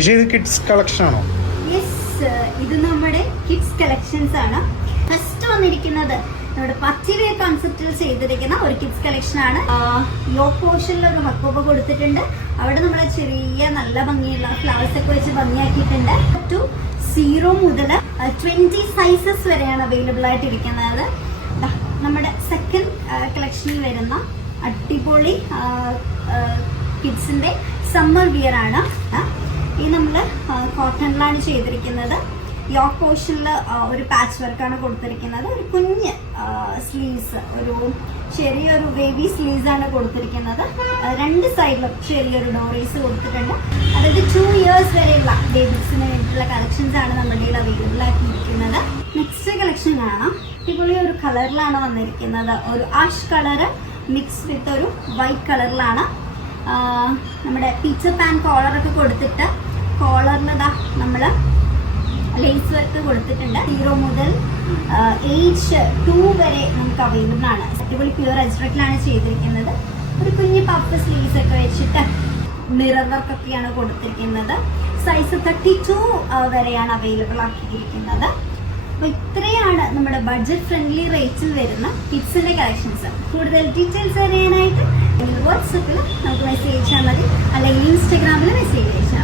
ഇത് kids collection ആണോ? Yes, ഇത് നമ്മുടെ കിഡ്സ് കളക്ഷൻസ് ആണ്. ഫസ്റ്റ് വന്നിരിക്കുന്നത് നമ്മുടെ പച്ചില കോൺസെപ്റ്റിൽ ചെയ്തിരിക്കുന്ന ഒരു കിഡ്സ് കളക്ഷൻ ആണ്. യോക്ക് പോർഷനിൽ ഒരു ഹക്കോബ കൊടുത്തിട്ടുണ്ട്. അവിടെ നമ്മളെ ചെറിയ നല്ല ഭംഗിയുള്ള ഫ്ലവേഴ്സ് ഒക്കെ വെച്ച് ഭംഗിയാക്കിയിട്ടുണ്ട്. 0 മുതൽ 20 സൈസസ് വരെയാണ് അവൈലബിൾ ആയിട്ടിരിക്കുന്നത്. നമ്മുടെ സെക്കൻഡ് കളക്ഷനിൽ വരുന്ന അടിപൊളി കിഡ്സിന്റെ സമ്മർ വിയർ ആണ്. ഇത് നമ്മള് കോട്ടണിലാണ് ചെയ്തിരിക്കുന്നത്. യോക്ക് പോർഷനിൽ ഒരു പാച്ച് വർക്കാണ് കൊടുത്തിരിക്കുന്നത്. ഒരു കുഞ്ഞ് സ്ലീവ്സ്, ഒരു ചെറിയൊരു ബേബി സ്ലീവ്സ് ആണ് കൊടുത്തിരിക്കുന്നത്. രണ്ട് സൈഡിലും ചെറിയൊരു ഡോറീസ് കൊടുത്തിട്ടുണ്ട്. അതായത് 2 years വരെയുള്ള ബേബീസിന് വേണ്ടിയിട്ടുള്ള കളക്ഷൻസ് ആണ് നമ്മുടെ അവൈലബിൾ ആക്കിയിരിക്കുന്നത്. നെക്സ്റ്റ് കളക്ഷൻ കാണാം. അടിപൊളി ഒരു കളറിലാണ് വന്നിരിക്കുന്നത്. ഒരു ആഷ് കളറ് മിക്സ് വിത്ത് ഒരു വൈറ്റ് കളറിലാണ്. നമ്മുടെ പീച്ചർ പാൻ കോളറൊക്കെ കൊടുത്തിട്ട് കോളറിലതാ നമ്മള് ലേസ് വർക്ക് കൊടുത്തിട്ടുണ്ട്. 0 മുതൽ ഏജ് 2 വരെ നമുക്ക് അവൈലബിൾ ആണ്. അടിപൊളി പ്യൂർ അജ്രക്കിലാണ് ചെയ്തിരിക്കുന്നത്. ഒരു കുഞ്ഞ് പഫ് സ്ലീവ്സ് ഒക്കെ വെച്ചിട്ട് മിറർ വർക്ക് ഒക്കെയാണ് കൊടുത്തിരിക്കുന്നത്. സൈസ് 32 വരെയാണ് അവൈലബിൾ ആക്കിയിരിക്കുന്നത്. അപ്പൊ ഇത്രയാണ് നമ്മുടെ ബഡ്ജറ്റ് ഫ്രണ്ട്ലി റേറ്റിൽ വരുന്ന കിഡ്സിന്റെ കളക്ഷൻസ്. കൂടുതൽ ഡീറ്റെയിൽസ് അറിയാനായിട്ട് വാട്സപ്പിൽ നമുക്ക് മെസ്സേജ് അയച്ചാൽ മതി, അല്ലെങ്കിൽ ഇൻസ്റ്റാഗ്രാമിൽ മെസ്സേജ് അയച്ചാൽ